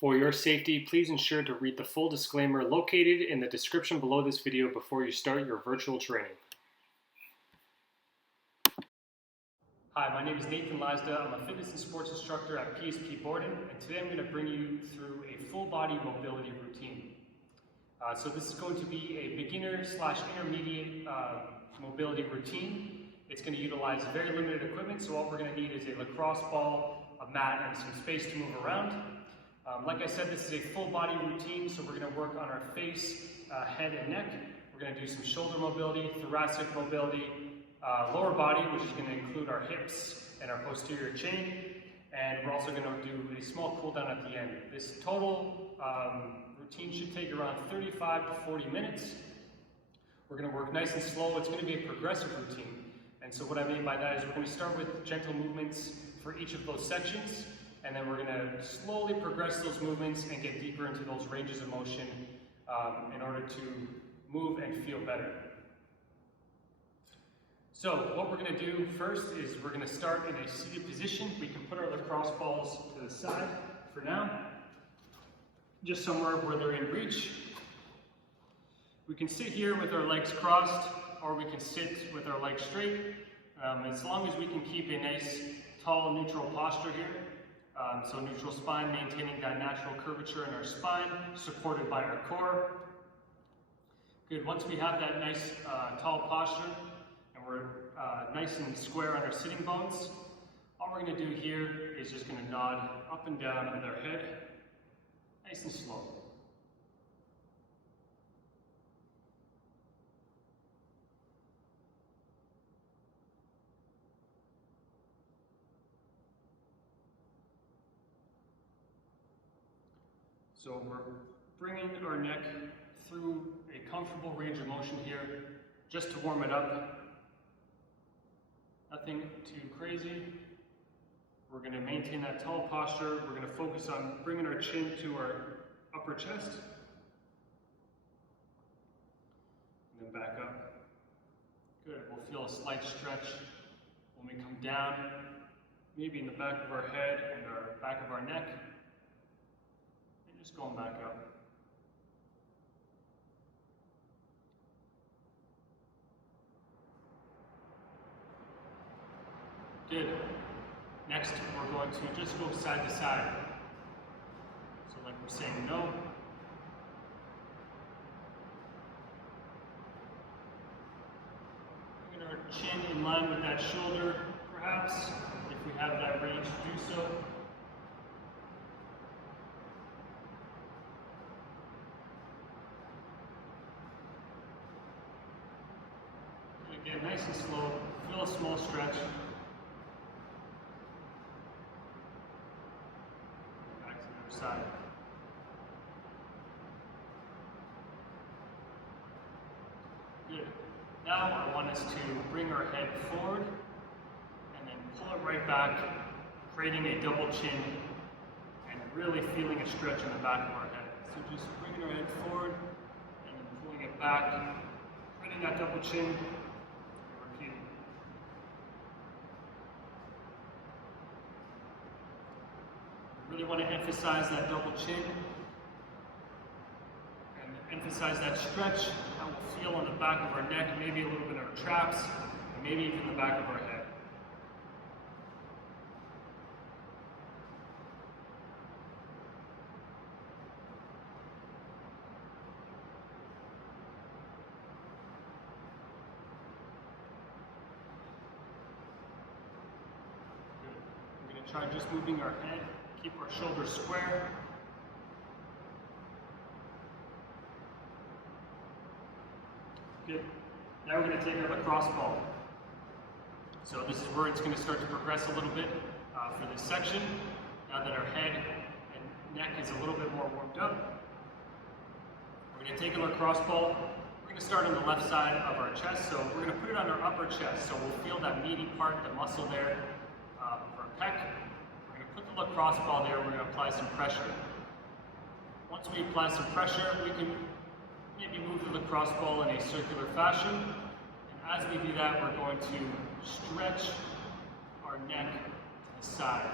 For your safety, please ensure to read the full disclaimer located in the description below this video before you start your virtual training. Hi, my name is Nathan Lazda. I'm a fitness and sports instructor at PSP Borden, and today I'm going to bring you through a full body mobility routine. So this is going to be a beginner/intermediate mobility routine. It's going to utilize very limited equipment, so all we're going to need is a lacrosse ball, a mat, and some space to move around. Like I said, this is a full body routine, so we're going to work on our face, head, and neck. We're going to do some shoulder mobility, thoracic mobility, lower body, which is going to include our hips and our posterior chain, and we're also going to do a small cool down at the end. This total routine should take around 35 to 40 minutes. We're going to work nice and slow. It's going to be a progressive routine, and so what I mean by that is we're going to start with gentle movements for each of those sections, and then we're going to slowly progress those movements and get deeper into those ranges of motion in order to move and feel better. So what we're going to do first is we're going to start in a seated position. We can put our lacrosse balls to the side for now, just somewhere where they're in reach. We can sit here with our legs crossed, or we can sit with our legs straight, as long as we can keep a nice, tall, neutral posture here. So neutral spine, maintaining that natural curvature in our spine, supported by our core. Good, once we have that nice, tall posture, and we're nice and square on our sitting bones, all we're going to do here is just going to nod up and down with our head, nice and slow. So we're bringing our neck through a comfortable range of motion here, just to warm it up. Nothing too crazy. We're going to maintain that tall posture. We're going to focus on bringing our chin to our upper chest. And then back up. Good. We'll feel a slight stretch when we come down, maybe in the back of our head and our back of our neck. Just going back up. Good. Next, we're going to just go side to side. So like we're saying no. Bringing our chin in line with that shoulder, perhaps, if we have that range to do so. Again, nice and slow. Feel a small stretch. Back to the other side. Good. Now I want us to bring our head forward and then pull it right back, creating a double chin and really feeling a stretch in the back of our head. So just bringing our head forward and then pulling it back, creating that double chin. Really want to emphasize that double chin and emphasize that stretch that we'll feel on the back of our neck, maybe a little bit of our traps, and maybe even the back of our head. Good. We're going to try just moving our head. Keep our shoulders square. Good. Now we're going to take our lacrosse ball. So this is where it's going to start to progress a little bit for this section. Now that our head and neck is a little bit more warmed up, we're going to take a lacrosse ball. We're going to start on the left side of our chest. So we're going to put it on our upper chest. So we'll feel that meaty part, the muscle there of our pec. Put the lacrosse ball there, we're going to apply some pressure. Once we apply some pressure, we can maybe move the lacrosse ball in a circular fashion. And as we do that, we're going to stretch our neck to the side.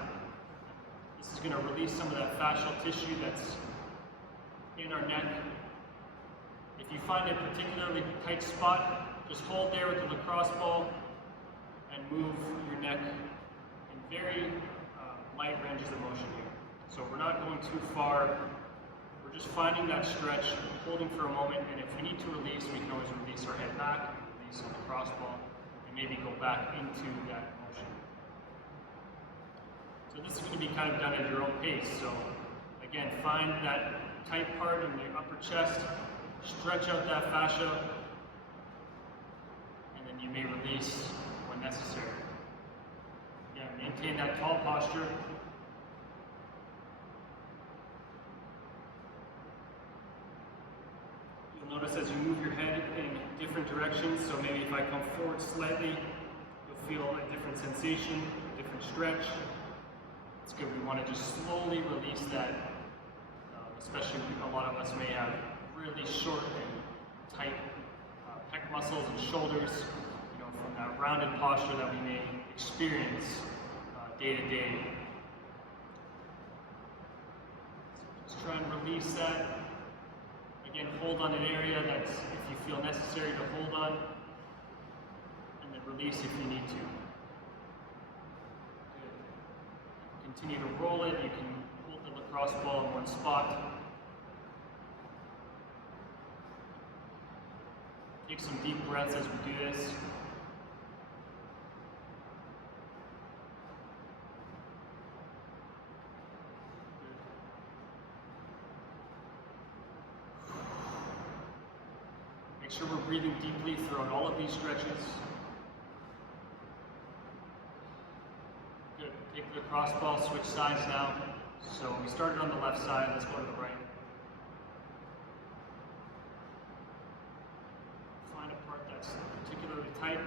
This is going to release some of that fascial tissue that's in our neck. If you find a particularly tight spot, just hold there with the lacrosse ball and move your neck in very light ranges of motion here. So we're not going too far. We're just finding that stretch, holding for a moment, and if we need to release, we can always release our head back, release the lacrosse ball, and maybe go back into that motion. So this is going to be kind of done at your own pace. So again, find that tight part in your upper chest, stretch out that fascia, and then you may release when necessary. Again, maintain that tall posture. You'll notice as you move your head in different directions, so maybe if I come forward slightly, you'll feel a different sensation, a different stretch. It's good. We want to just slowly release that, especially a lot of us may have really short and tight pec muscles and shoulders, from that rounded posture that we may experience day to day. So just try and release that. Again, hold on an area that's, if you feel necessary to hold on, and then release if you need to. Good. Continue to roll it. You can hold the lacrosse ball in one spot. Take some deep breaths as we do this. Make sure we're breathing deeply throughout all of these stretches. Good. Take the lacrosse ball, switch sides now. So we started on the left side, let's go to the right. Find a part that's particularly tight.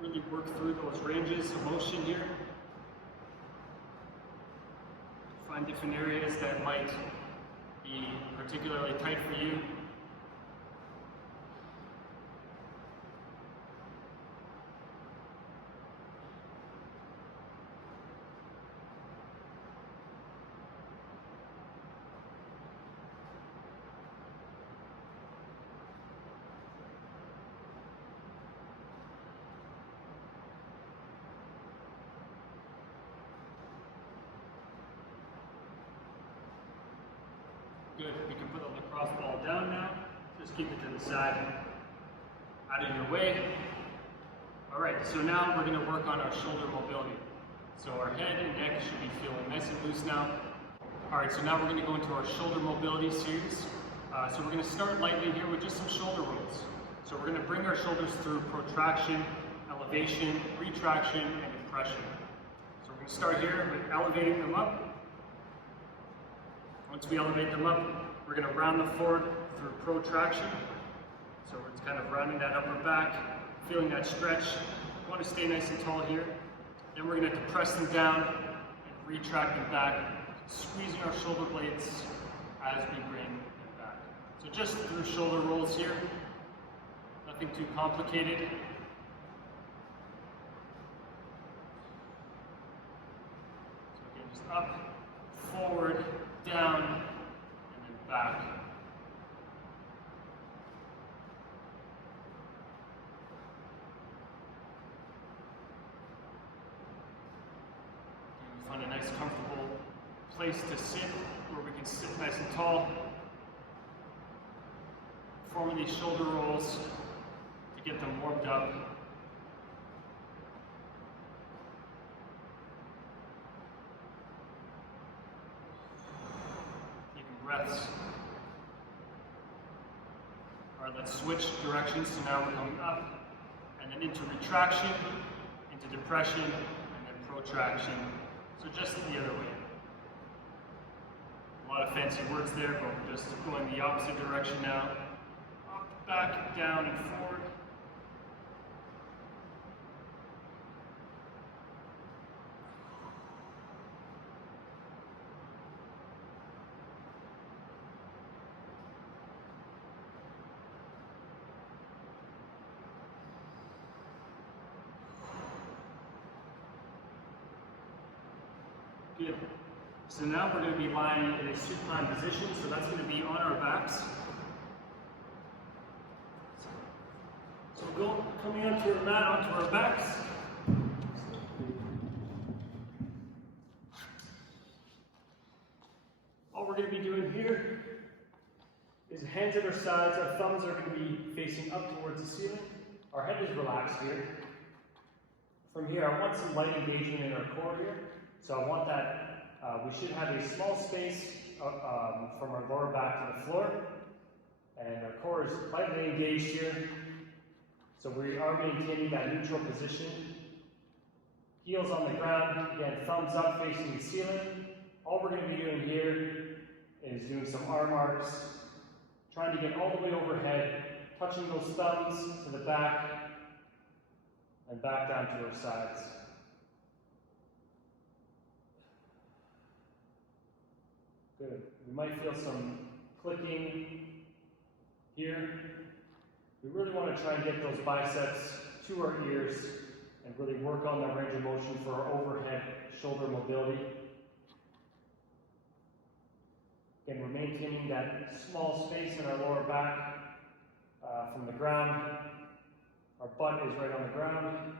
Really work through those ranges of motion here. Find different areas that might be particularly tight for you. Good. You can put the lacrosse ball down now. Just keep it to the side, out of your way. All right, so now we're going to work on our shoulder mobility. So our head and neck should be feeling nice and loose now. All right, so now we're going to go into our shoulder mobility series. So we're going to start lightly here with just some shoulder rolls. So we're going to bring our shoulders through protraction, elevation, retraction, and depression. So we're going to start here with elevating them up. Once we elevate them up, we're going to round them forward through protraction. So we're kind of rounding that upper back, feeling that stretch. We want to stay nice and tall here. Then we're going to depress them down and retract them back, squeezing our shoulder blades as we bring them back. So just through shoulder rolls here, nothing too complicated. So again, just up, forward, down, and then back. And we find a nice comfortable place to sit where we can sit nice and tall. Forming these shoulder rolls to get them warmed up. Breaths. All right, let's switch directions. So now we're coming up and then into retraction, into depression, and then protraction. So just the other way. A lot of fancy words there, but we're just going the opposite direction now. Up, back, down, and forward. Good. So now we're going to be lying in a supine position, so that's going to be on our backs. So we're coming onto our mat, onto our backs. All we're going to be doing here is hands at our sides, our thumbs are going to be facing up towards the ceiling. Our head is relaxed here. From here, I want some light engagement in our core here. So I want that, we should have a small space from our lower back to the floor. And our core is lightly engaged here. So we are maintaining that neutral position. Heels on the ground, again, thumbs up facing the ceiling. All we're going to be doing here is doing some arm arcs, trying to get all the way overhead, touching those thumbs to the back, and back down to our sides. Good. We might feel some clicking here. We really want to try and get those biceps to our ears and really work on that range of motion for our overhead shoulder mobility. Again, we're maintaining that small space in our lower back from the ground. Our butt is right on the ground.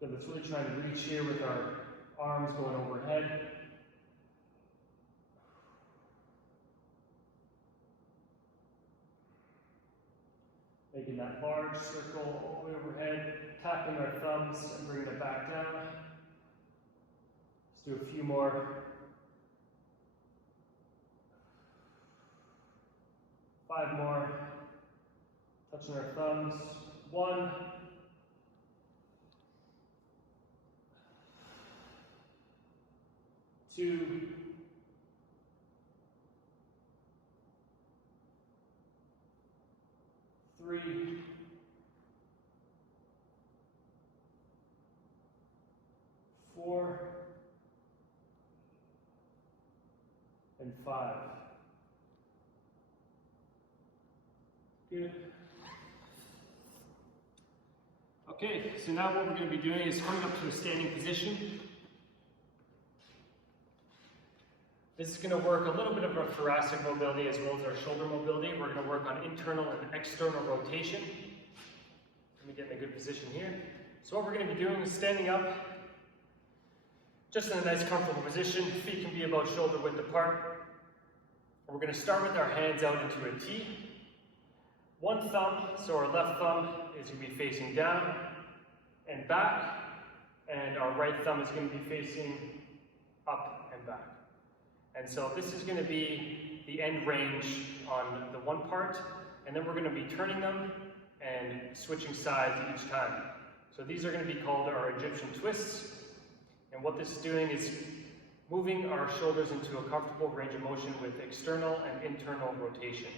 Good, let's really try and reach here with our arms going overhead. Making that large circle all the way overhead, tapping our thumbs and bringing it back down. Let's do a few more. 5 more. Touching our thumbs. 1. 2. 3. 4. And 5. Good. Okay, so now what we're going to be doing is coming up to a standing position. This is going to work a little bit of our thoracic mobility as well as our shoulder mobility. We're going to work on internal and external rotation. Let me get in a good position here. So what we're going to be doing is standing up, just in a nice comfortable position. Feet can be about shoulder width apart. And we're going to start with our hands out into a T. One thumb, so our left thumb is going to be facing down and back, and our right thumb is going to be facing up and back. And so this is going to be the end range on the one part, and then we're going to be turning them and switching sides each time. So these are going to be called our Egyptian twists, and what this is doing is moving our shoulders into a comfortable range of motion with external and internal rotation.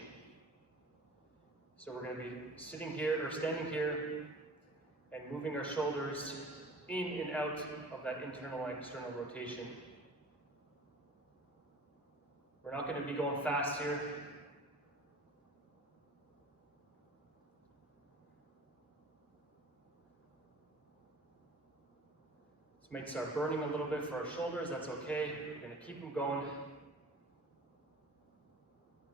So we're going to be sitting here or standing here and moving our shoulders in and out of that internal and external rotation. We're not going to be going fast here. This might start burning a little bit for our shoulders, that's okay. We're going to keep them going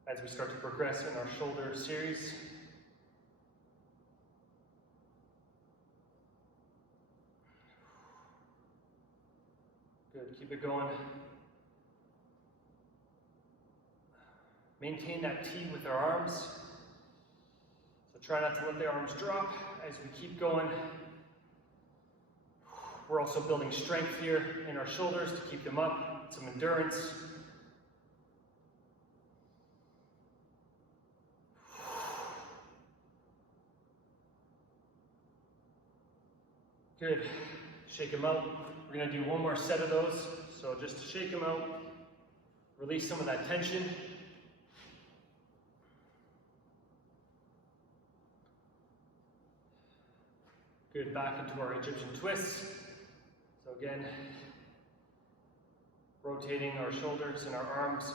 as we start to progress in our shoulder series. Good, keep it going. Maintain that T with our arms. So try not to let the arms drop as we keep going. We're also building strength here in our shoulders to keep them up, some endurance. Good. Shake them out. We're going to do one more set of those. So just to shake them out, release some of that tension. Good, back into our Egyptian twists. So again, rotating our shoulders and our arms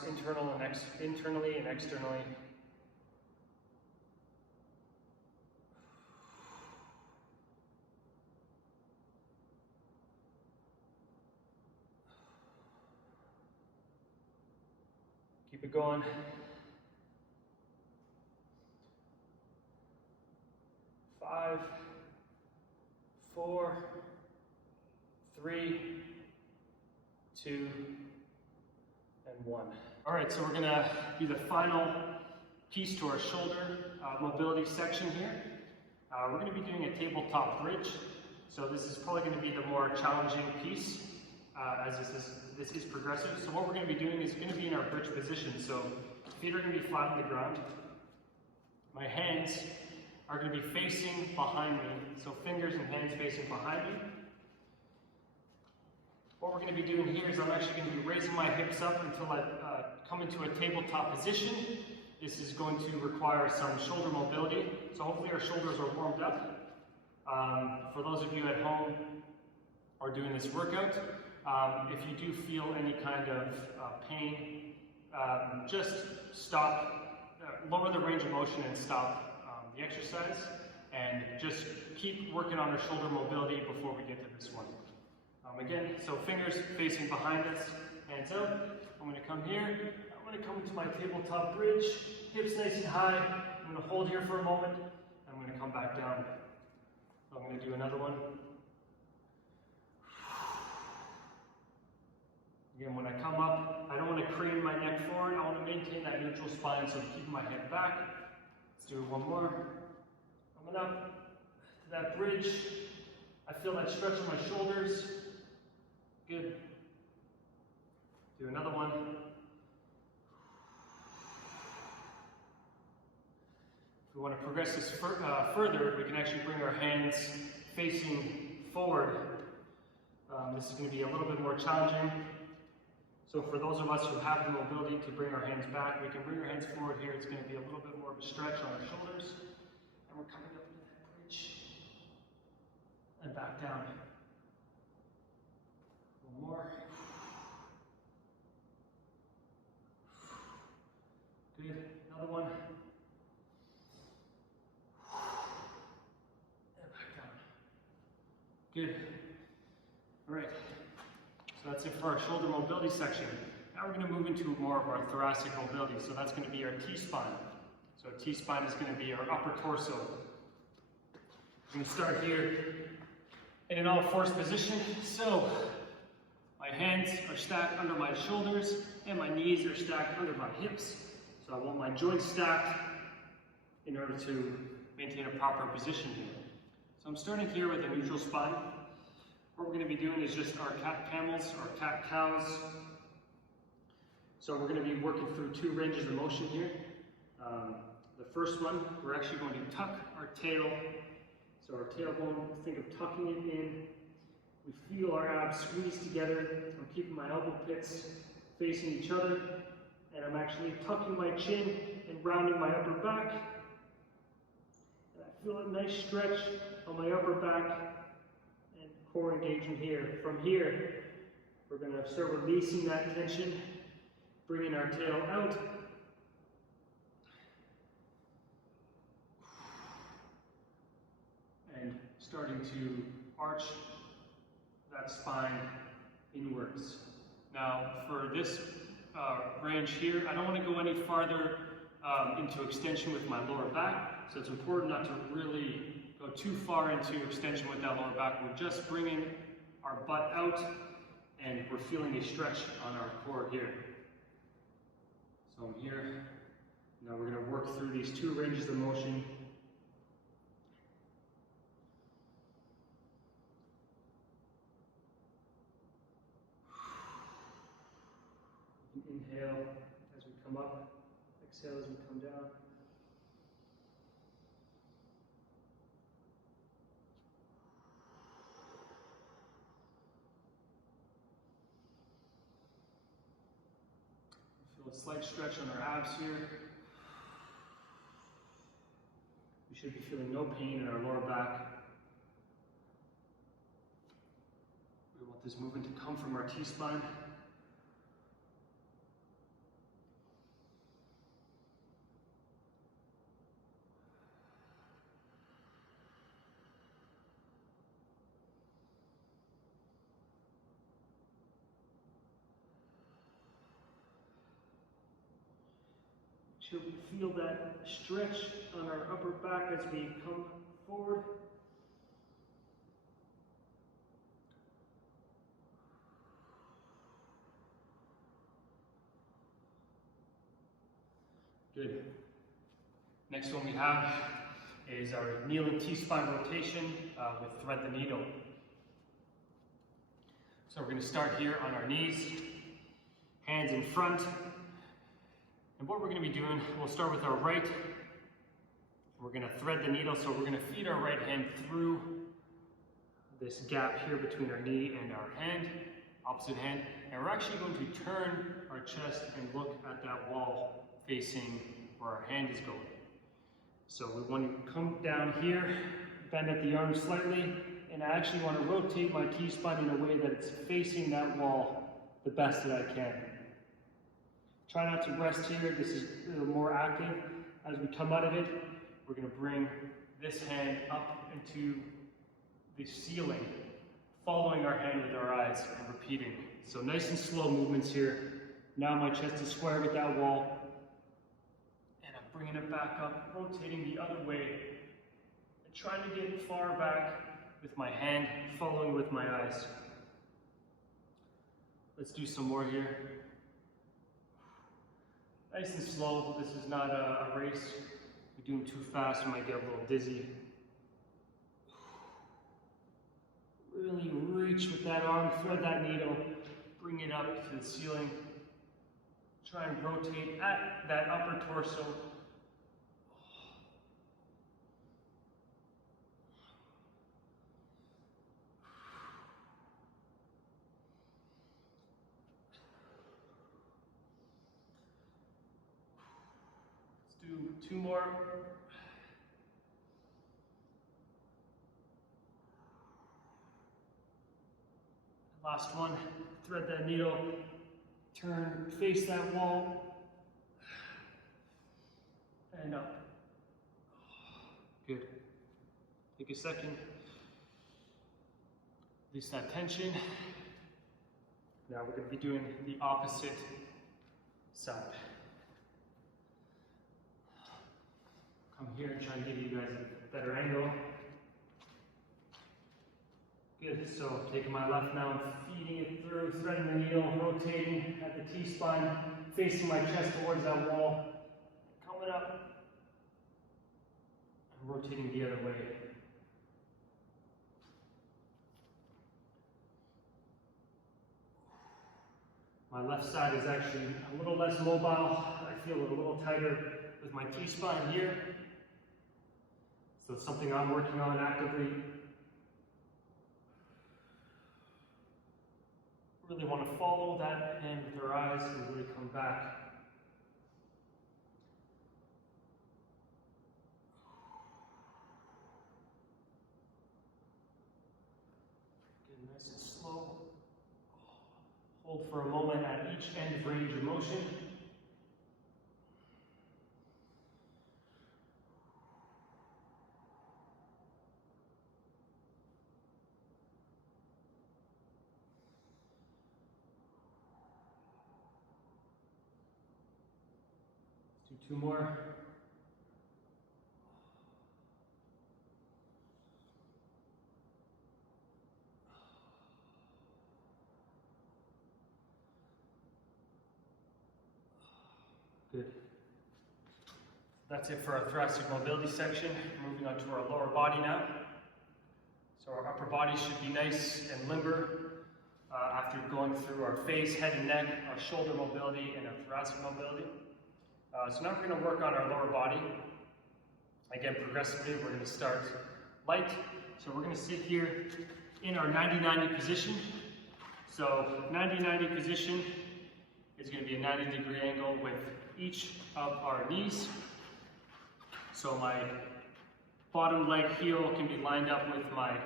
internally and externally. Keep it going. 5, 4, 3, 2, and 1. All right, so we're gonna do the final piece to our shoulder mobility section here. We're gonna be doing a tabletop bridge. So this is probably gonna be the more challenging piece as this is progressive. So what we're gonna be doing is gonna be in our bridge position. So feet are gonna be flat on the ground. My hands are gonna be facing behind me. So fingers and hands facing behind me. What we're going to be doing here is I'm actually going to be raising my hips up until I come into a tabletop position. This is going to require some shoulder mobility, so hopefully our shoulders are warmed up. For those of you at home or doing this workout, if you do feel any kind of pain, just stop, lower the range of motion and stop the exercise, and just keep working on our shoulder mobility before we get to this one. Again, so fingers facing behind us, hands out. I'm going to come here. I'm going to come into my tabletop bridge, hips nice and high. I'm going to hold here for a moment. I'm going to come back down. I'm going to do another one. Again, when I come up, I don't want to crane my neck forward. I want to maintain that neutral spine, so I'm keeping my head back. Let's do one more. Coming up to that bridge. I feel that stretch on my shoulders. Good. Do another one. If we want to progress this further, we can actually bring our hands facing forward. This is going to be a little bit more challenging. So for those of us who have the mobility to bring our hands back, we can bring our hands forward here. It's going to be a little bit more of a stretch on our shoulders. And we're coming up into that bridge. And back down. One more. Good. Another one. And back down. Good. All right. So that's it for our shoulder mobility section. Now we're going to move into more of our thoracic mobility. So that's going to be our T-spine. So T-spine is going to be our upper torso. We're going to start here in an all-fours position. So my hands are stacked under my shoulders and my knees are stacked under my hips. So I want my joints stacked in order to maintain a proper position here. So I'm starting here with a neutral spine. What we're going to be doing is just our cat camels, or cat cows. So we're going to be working through two ranges of motion here. The first one, we're actually going to tuck our tail. So our tailbone, think of tucking it in. We feel our abs squeeze together. I'm keeping my elbow pits facing each other. And I'm actually tucking my chin and rounding my upper back. And I feel a nice stretch on my upper back and core engagement here. From here, we're going to start releasing that tension, bringing our tail out. And starting to arch that spine inwards. Now, for this range here, I don't want to go any farther into extension with my lower back, so it's important not to really go too far into extension with that lower back. We're just bringing our butt out, and we're feeling a stretch on our core here. So I'm here. Now we're going to work through these two ranges of motion. Inhale as we come up, exhale as we come down. Feel a slight stretch on our abs here. We should be feeling no pain in our lower back. We want this movement to come from our T-spine. to feel that stretch on our upper back as we come forward. Good. Next one we have is our kneeling T-spine rotation with thread the needle. So we're going to start here on our knees, hands in front. And what we're going to be doing, we'll start with our right. We're going to thread the needle, so we're going to feed our right hand through this gap here between our knee and our hand, opposite hand. And we're actually going to turn our chest and look at that wall facing where our hand is going. So we want to come down here, bend at the arm slightly, and I actually want to rotate my T-spine in a way that it's facing that wall the best that I can. Try not to rest here. This is a little more active. As we come out of it, we're going to bring this hand up into the ceiling, following our hand with our eyes and repeating. So nice and slow movements here. Now my chest is square with that wall. And I'm bringing it back up, rotating the other way, and trying to get far back with my hand, following with my eyes. Let's do some more here. Nice and slow. This is not a race. If you're doing too fast, you might get a little dizzy. Really reach with that arm, thread that needle, bring it up to the ceiling. Try and rotate at that upper torso. Let's do two more. Last one, thread that needle, turn, face that wall, and up. Good. Take a second, release that tension. Now we're going to be doing the opposite side. Come here and try and give you guys a better angle. Good, so taking my left now and feeding it through, threading the needle, rotating at the T-spine, facing my chest towards that wall, coming up, and rotating the other way. My left side is actually a little less mobile. I feel it a little tighter with my T-spine here. So it's something I'm working on actively. Really want to follow that hand with our eyes and really come back. Get nice and slow. Hold for a moment at each end of range of motion. Two more. Good. That's it for our thoracic mobility section. Moving on to our lower body now. So our upper body should be nice and limber after going through our face, head and neck, our shoulder mobility, and our thoracic mobility. So now we're going to work on our lower body. Again, progressively, we're going to start light. So we're going to sit here in our 90-90 position. So 90-90 position is going to be a 90-degree angle with each of our knees. So my bottom leg heel can be lined up with my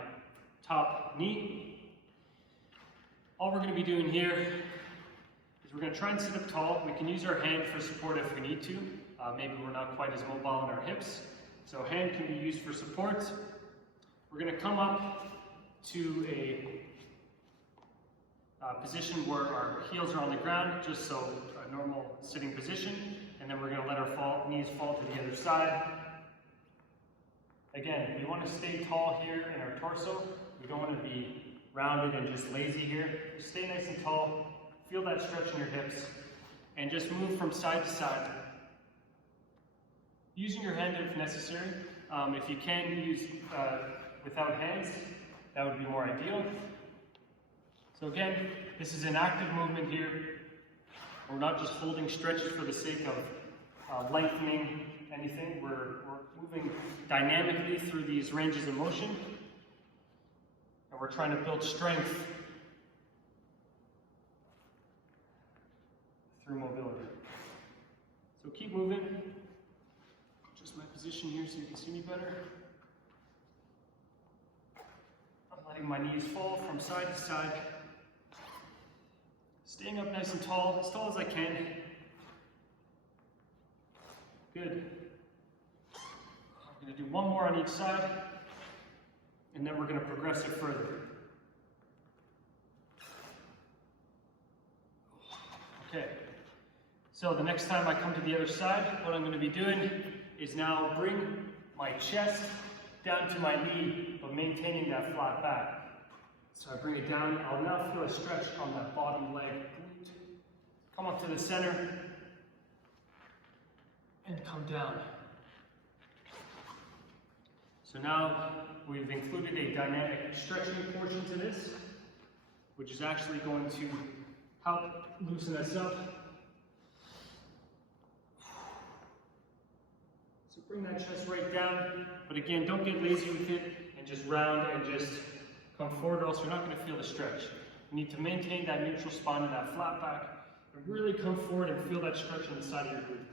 top knee. All we're going to be doing here we're going to try and sit up tall. We can use our hand for support if we need to. Maybe we're not quite as mobile in our hips. So hand can be used for support. We're going to come up to a position where our heels are on the ground, just so a normal sitting position. and then we're going to let our knees fall to the other side. Again, we want to stay tall here in our torso. We don't want to be rounded and just lazy here. Stay nice and tall. Feel that stretch in your hips, and just move from side to side. Using your hand if necessary. If you can use without hands, that would be more ideal. So again, this is an active movement here. We're not just holding stretches for the sake of lengthening anything. We're moving dynamically through these ranges of motion, and we're trying to build strength through mobility. So keep moving. Just my position here so you can see me better. I'm letting my knees fall from side to side. Staying up nice and tall as I can. Good. I'm going to do one more on each side, and then we're going to progress it further. Okay. So the next time I come to the other side, what I'm going to be doing is now bring my chest down to my knee, but maintaining that flat back. So I bring it down. I'll now feel a stretch on that bottom leg. Come up to the center and come down. So now we've included a dynamic stretching portion to this, which is actually going to help loosen us up. So bring that chest right down, but again, don't get lazy with it and just round and just come forward, or else you're not going to feel the stretch. You need to maintain that neutral spine and that flat back, and really come forward and feel that stretch on the side of your glute.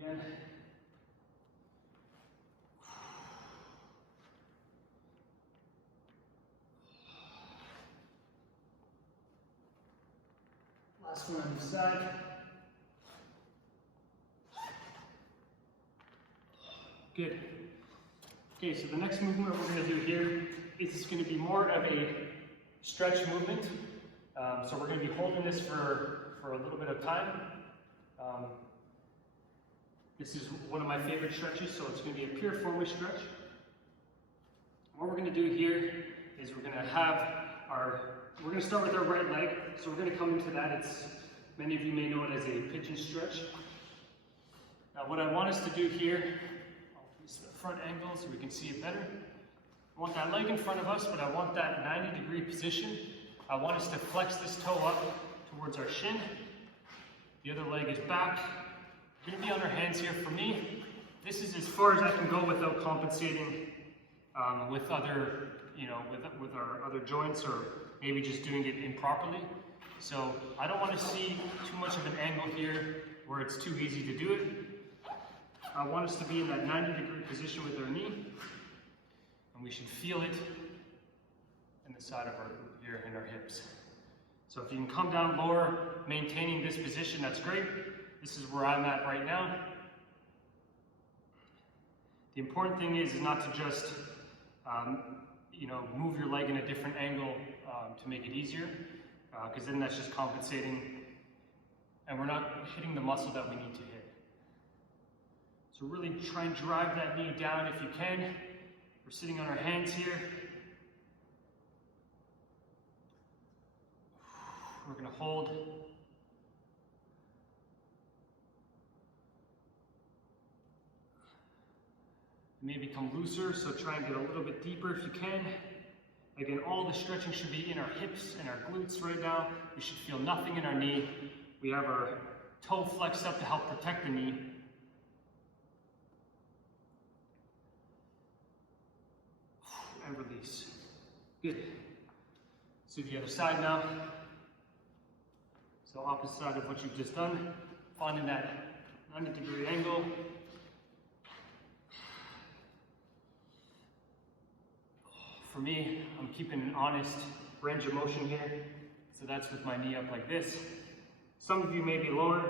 Again. Last one on the side. Good. Okay, so the next movement we're going to do here is going to be more of a stretch movement. So we're going to be holding this for a little bit of time. This is one of my favorite stretches, so it's going to be a pure forward stretch. What we're going to do here is we're going to start with our right leg. So we're going to come into that. Many of you may know it as a pigeon stretch. Now what I want us to do here, I'll use the front angle so we can see it better. I want that leg in front of us, but I want that 90-degree position. I want us to flex this toe up towards our shin. The other leg is back. We're going to be on our hands here. For me, this is as far as I can go without compensating with other, with our other joints, or maybe just doing it improperly. So I don't want to see too much of an angle here where it's too easy to do it. I want us to be in that 90-degree position with our knee, and we should feel it in the side of our glute here in our hips. So if you can come down lower, maintaining this position, that's great. This is where I'm at right now. The important thing is not to just move your leg in a different angle to make it easier, because then that's just compensating, and we're not hitting the muscle that we need to hit. So really try and drive that knee down if you can. We're sitting on our hands here. We're going to hold. It may become looser, so try and get a little bit deeper if you can. Again, all the stretching should be in our hips and our glutes right now. We should feel nothing in our knee. We have our toe flexed up to help protect the knee. And release. Good. Let's do the other side now. So opposite side of what you've just done. Finding that 90-degree angle. For me, I'm keeping an honest range of motion here. So that's with my knee up like this. Some of you may be lower,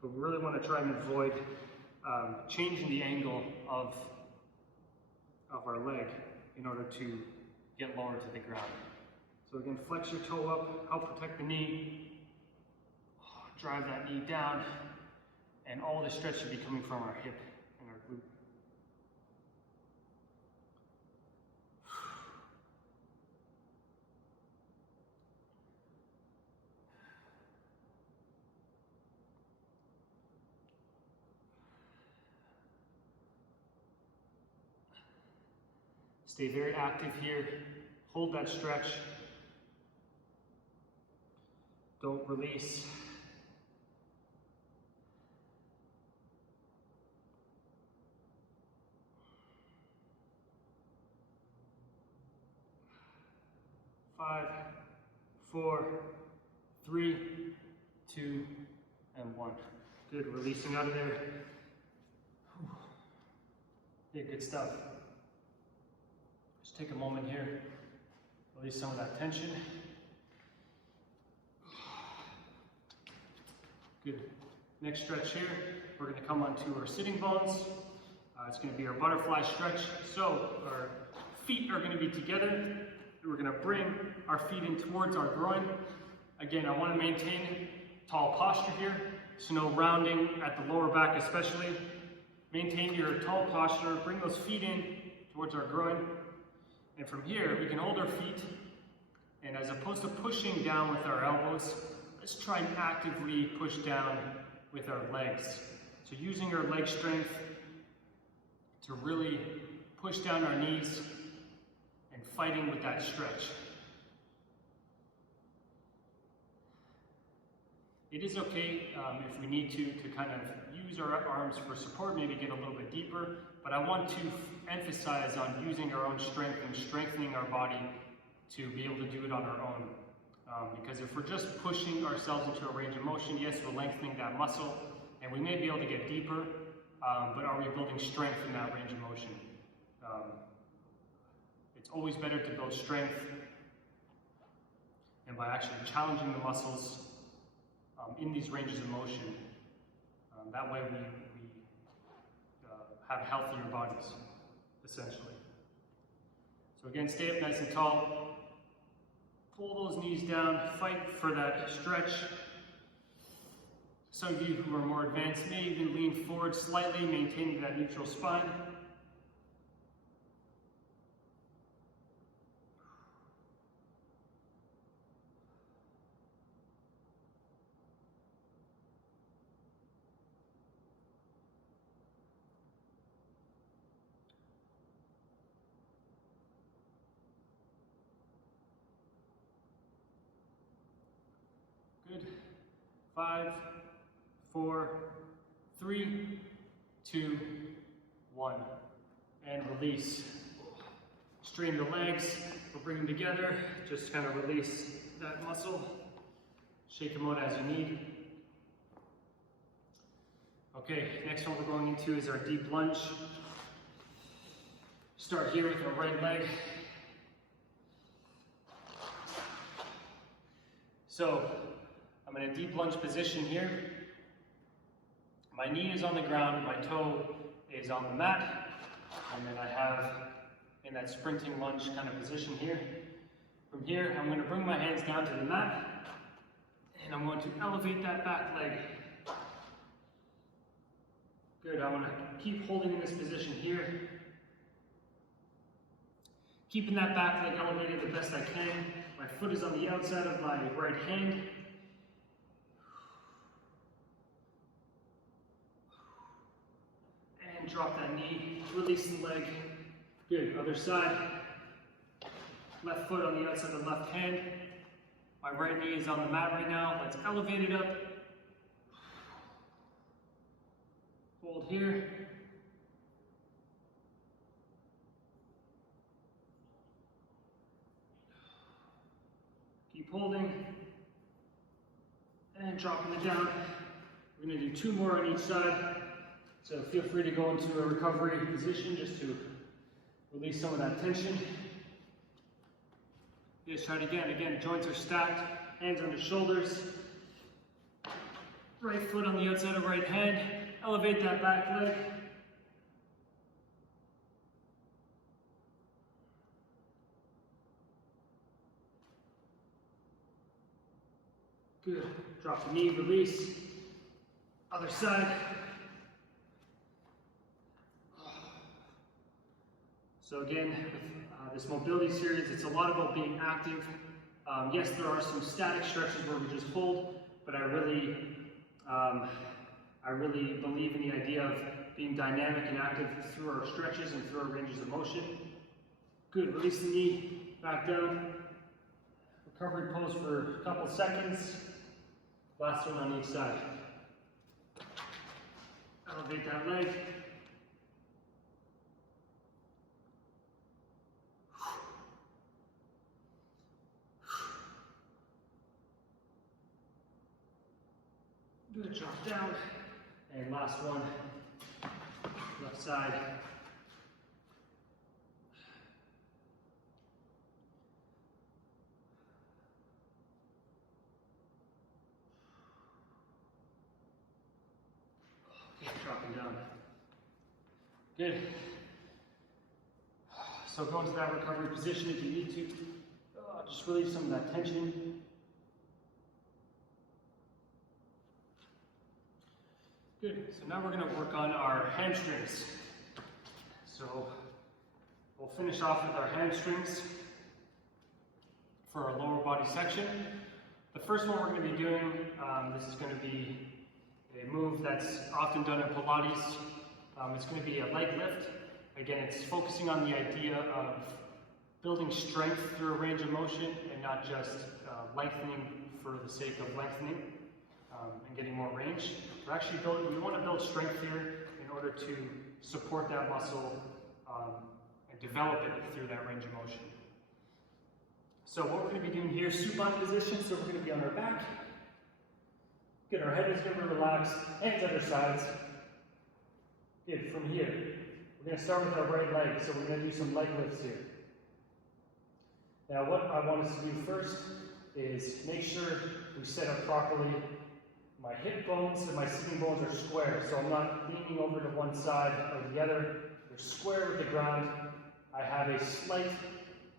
but we really want to try and avoid changing the angle of our leg in order to get lower to the ground. So again, flex your toe up, help protect the knee. drive that knee down, and all the stretch should be coming from our hip and our glute. Stay very active here. Hold that stretch. Don't release. Five, 4, 3, 2, and 1. Good, releasing out of there. Yeah, good stuff. Just take a moment here, release some of that tension. Good. Next stretch here, we're going to come onto our sitting bones. It's going to be our butterfly stretch. So our feet are going to be together. We're going to bring our feet in towards our groin. Again, I want to maintain tall posture here, so no rounding at the lower back especially. Maintain your tall posture, bring those feet in towards our groin. And from here, we can hold our feet, and as opposed to pushing down with our elbows, let's try and actively push down with our legs. So using our leg strength to really push down our knees and fighting with that stretch. It is okay if we need to kind of use our arms for support, maybe get a little bit deeper, but I want to emphasize on using our own strength and strengthening our body to be able to do it on our own. Because if we're just pushing ourselves into a range of motion, yes, we're lengthening that muscle, and we may be able to get deeper, but are we building strength in that range of motion? It's always better to build strength, and by actually challenging the muscles in these ranges of motion. That way we have healthier bodies, essentially. So again, stay up nice and tall. Pull those knees down, fight for that stretch. Some of you who are more advanced may even lean forward slightly, maintaining that neutral spine. Good. 5, 4, 3, 2, 1. And release. Straighten the legs. We'll bring them together. Just kind of release that muscle. Shake them out as you need. Okay, next one we're going into is our deep lunge. Start here with our right leg. So, I'm in a deep lunge position here. My knee is on the ground, my toe is on the mat, and then I have in that sprinting lunge kind of position here. From here, I'm going to bring my hands down to the mat, and I'm going to elevate that back leg. Good, I want to keep holding in this position here. Keeping that back leg elevated the best I can. My foot is on the outside of my right hand. And drop that knee, release the leg. Good, other side. Left foot on the outside of the left hand. My right knee is on the mat right now. Let's elevate it up. Hold here. Keep holding. And dropping it down. We're going to do 2 more on each side. So feel free to go into a recovery position just to release some of that tension. Just try it again. Again, joints are stacked, hands under shoulders. Right foot on the outside of right hand. Elevate that back leg. Good. Drop the knee, release. Other side. So again, with this mobility series, it's a lot about being active. Yes, there are some static stretches where we just hold, but I really believe in the idea of being dynamic and active through our stretches and through our ranges of motion. Good, release the knee, back down. Recovery pose for a couple seconds. Last one on each side. Elevate that leg. Good, drop down. And last one, left side. Okay, dropping down. Good. So go into that recovery position if you need to. Just relieve some of that tension. Good. So now we're going to work on our hamstrings. So we'll finish off with our hamstrings for our lower body section. The first one we're going to be doing, this is going to be a move that's often done in Pilates. It's going to be a leg lift. Again, it's focusing on the idea of building strength through a range of motion and not just lengthening for the sake of lengthening and getting more range. We want to build strength here in order to support that muscle and develop it through that range of motion. So what we're going to be doing here, supine position, so we're going to be on our back. Good, our head is going to be relaxed, hands at our sides. Good, from here, we're going to start with our right leg, so we're going to do some leg lifts here. Now what I want us to do first is make sure we set up properly. My hip bones and my sitting bones are square, so I'm not leaning over to one side or the other. They're square with the ground. I have a slight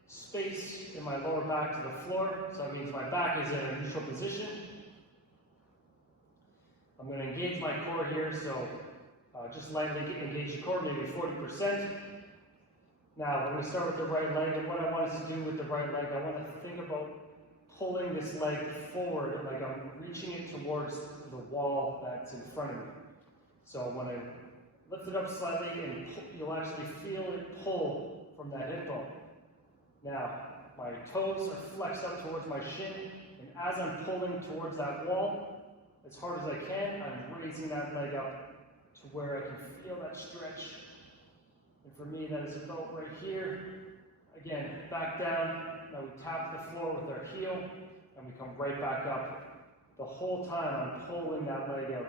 space in my lower back to the floor, so that means my back is in a neutral position. I'm going to engage my core here, so just lightly engage the core, maybe 40%. Now, we're going to start with the right leg, and what I want us to do with the right leg, I want to think about pulling this leg forward, like I'm reaching it towards the wall that's in front of me. So when I lift it up slightly, and you'll actually feel it pull from that hip bone. Now, my toes are flexed up towards my shin, and as I'm pulling towards that wall, as hard as I can, I'm raising that leg up to where I can feel that stretch. And for me, that is about right here. Again, back down. Now we tap the floor with our heel, and we come right back up. The whole time I'm pulling that leg out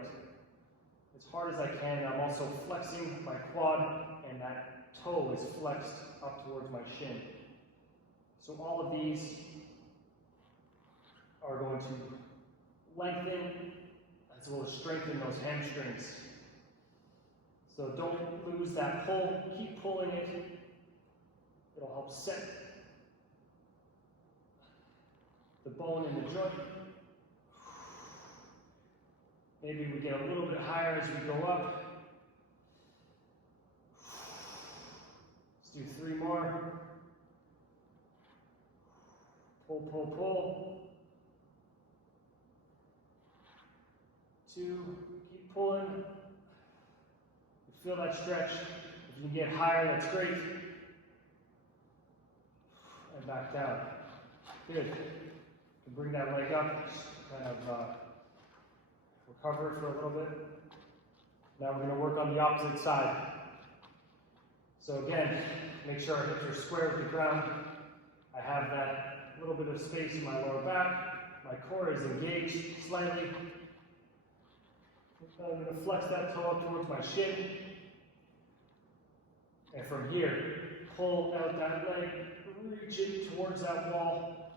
as hard as I can. I'm also flexing my quad, and that toe is flexed up towards my shin. So all of these are going to lengthen as well as strengthen those hamstrings. So don't lose that pull. Keep pulling it. It'll help set the bone in the joint. Maybe we get a little bit higher as we go up. Let's do 3 more. Pull, pull, pull. 2, keep pulling. Feel that stretch. If you can get higher, that's great. And back down. Good. You can bring that leg up, kind of recover for a little bit. Now we're going to work on the opposite side. So again, make sure our hips are square with the ground. I have that little bit of space in my lower back. My core is engaged slightly. I'm going to flex that toe up towards my shin. And from here, pull out that leg, reach it towards that wall,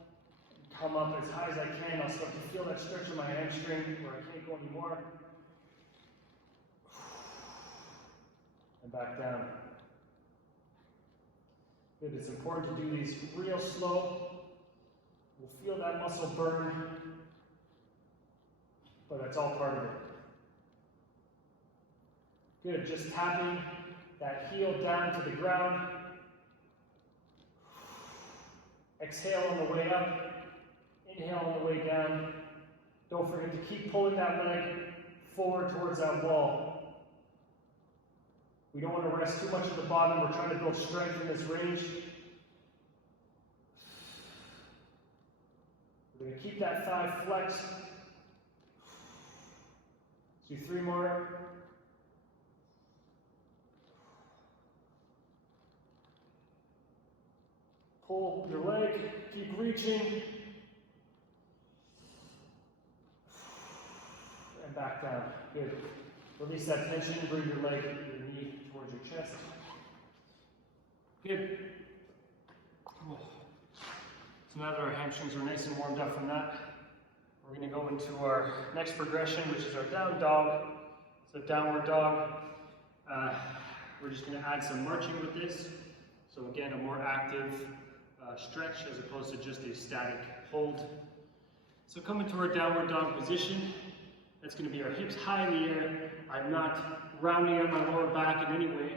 and come up as high as I can. I'll start to feel that stretch in my hamstring where I can't go anymore. And back down. Good. It's important to do these real slow. We'll feel that muscle burn. but that's all part of it. Good, just tapping that heel down to the ground. Exhale on the way up, inhale on the way down. Don't forget to keep pulling that leg forward towards that wall. We don't want to rest too much at the bottom. We're trying to build strength in this range. We're going to keep that thigh flexed. Let's do 3 more. Pull your leg, keep reaching. And back down. Good. Release that tension, bring your leg, your knee towards your chest. Good. So now that our hamstrings are nice and warmed up from that, we're going to go into our next progression, which is our down dog. So downward dog. We're just going to add some marching with this. So again, a more active stretch as opposed to just a static hold. So coming to our downward dog position, that's going to be our hips high in the air. I'm not rounding out my lower back in any way.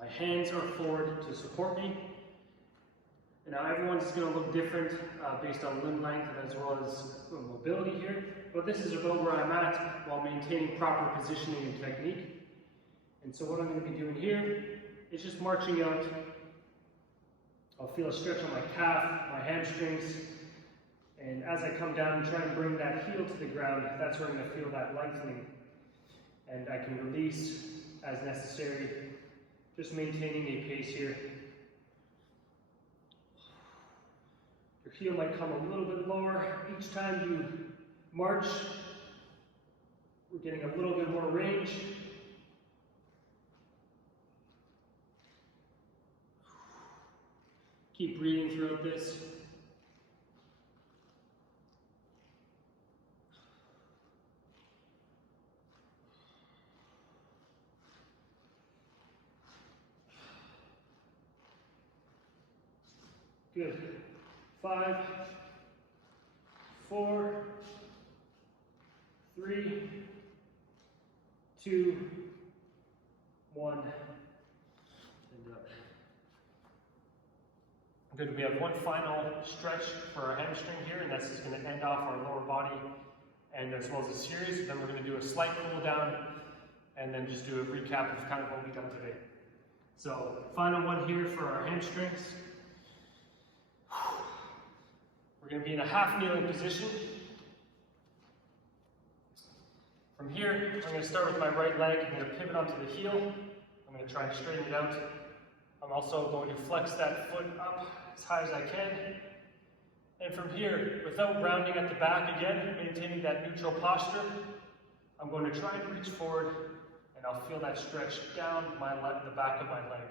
My hands are forward to support me. And now everyone's going to look different based on limb length as well as mobility here. But this is about where I'm at while maintaining proper positioning and technique. And so what I'm going to be doing here is just marching out. I'll feel a stretch on my calf, my hamstrings, and as I come down and try and bring that heel to the ground, that's where I'm going to feel that lengthening. And I can release as necessary, just maintaining a pace here. Your heel might come a little bit lower. Each time you march, we're getting a little bit more range. Keep breathing throughout this. Good. 5, 4, 3, 2, 1. And up. Good. We have one final stretch for our hamstring here, and that's just going to end off our lower body and as well as a series. Then we're going to do a slight cool down and then just do a recap of kind of what we've done today. So, final one here for our hamstrings. We're going to be in a half kneeling position. From here, I'm going to start with my right leg. I'm going to pivot onto the heel. I'm going to try and straighten it out. I'm also going to flex that foot up as high as I can. And from here, without rounding at the back again, maintaining that neutral posture, I'm going to try and reach forward, and I'll feel that stretch down the back of my leg.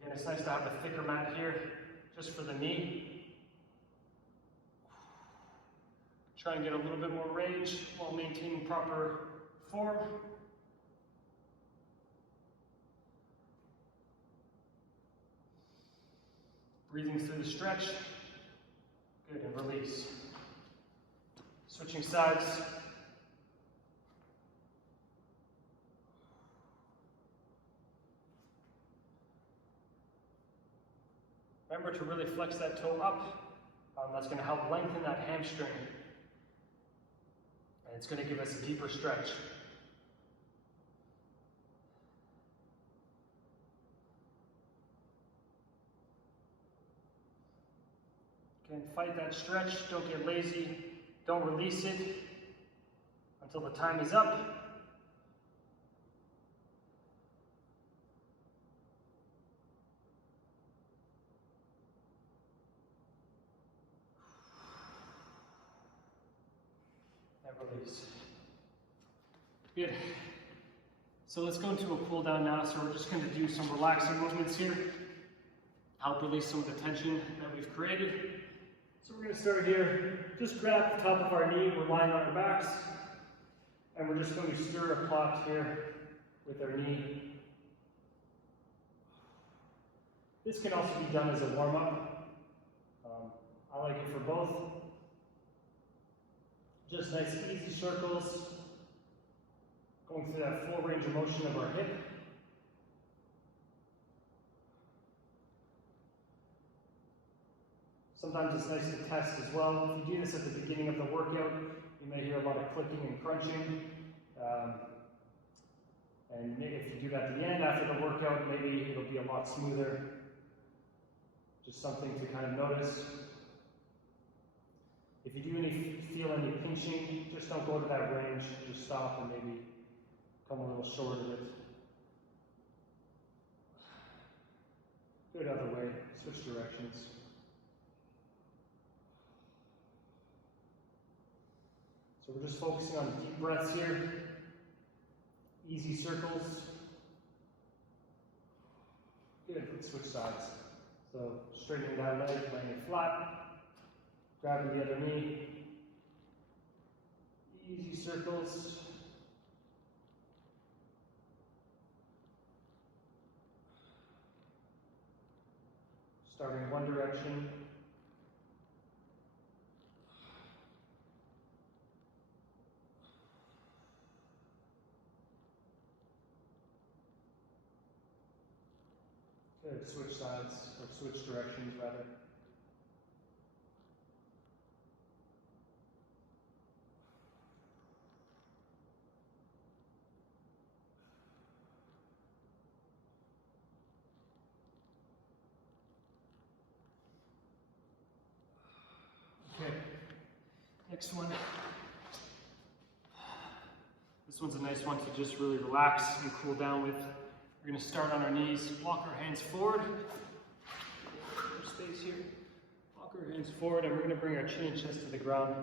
Again, it's nice to have a thicker mat here, just for the knee. Try and get a little bit more range while maintaining proper form. Breathing through the stretch. Good, and release. Switching sides. Remember to really flex that toe up. That's going to help lengthen that hamstring. And it's going to give us a deeper stretch. Again, fight that stretch. Don't get lazy. Don't release it until the time is up. Release. Good. So let's go into a cool down now. So we're just going to do some relaxing movements here. Help release some of the tension that we've created. So we're going to start here. Just grab the top of our knee. We're lying on our backs. And we're just going to stir a pot here with our knee. This can also be done as a warm-up. I like it for both. Just nice easy circles, going through that full range of motion of our hip. Sometimes it's nice to test as well. If you do this at the beginning of the workout, you may hear a lot of clicking and crunching. And maybe if you do that at the end after the workout, maybe it'll be a lot smoother. Just something to kind of notice. If you do feel any pinching, just don't go to that range. Just stop and maybe come a little short of it. Do it other way, switch directions. So we're just focusing on deep breaths here. Easy circles. Good, let's switch sides. So straightening that leg, laying it flat. Grabbing the other knee. Easy circles. Starting one direction. Good, switch sides, or switch directions rather. Okay, next one. This one's a nice one to just really relax and cool down with. We're going to start on our knees, walk our hands forward. Space here. Walk our hands forward, and we're going to bring our chin and chest to the ground.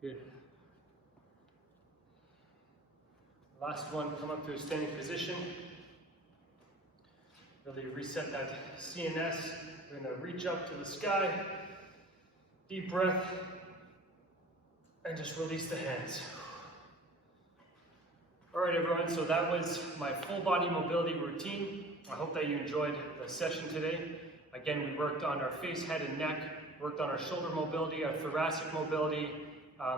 Good. Last one, come up to a standing position. Really reset that CNS. We're going to reach up to the sky. Deep breath. And just release the hands. All right, everyone, so that was my full body mobility routine. I hope that you enjoyed the session today. Again, we worked on our face, head, and neck, worked on our shoulder mobility, our thoracic mobility,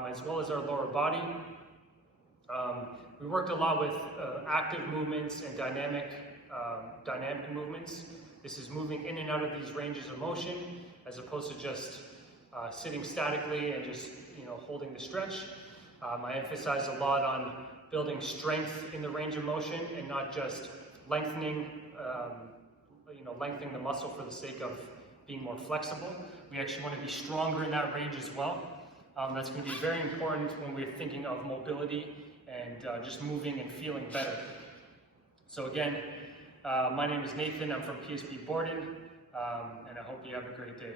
as well as our lower body. We worked a lot with active movements and dynamic movements. This is moving in and out of these ranges of motion, as opposed to just sitting statically and just holding the stretch. I emphasize a lot on building strength in the range of motion and not just lengthening the muscle for the sake of being more flexible. We actually want to be stronger in that range as well. That's going to be very important when we're thinking of mobility and just moving and feeling better. So again, my name is Nathan. I'm from PSP Borden, and I hope you have a great day.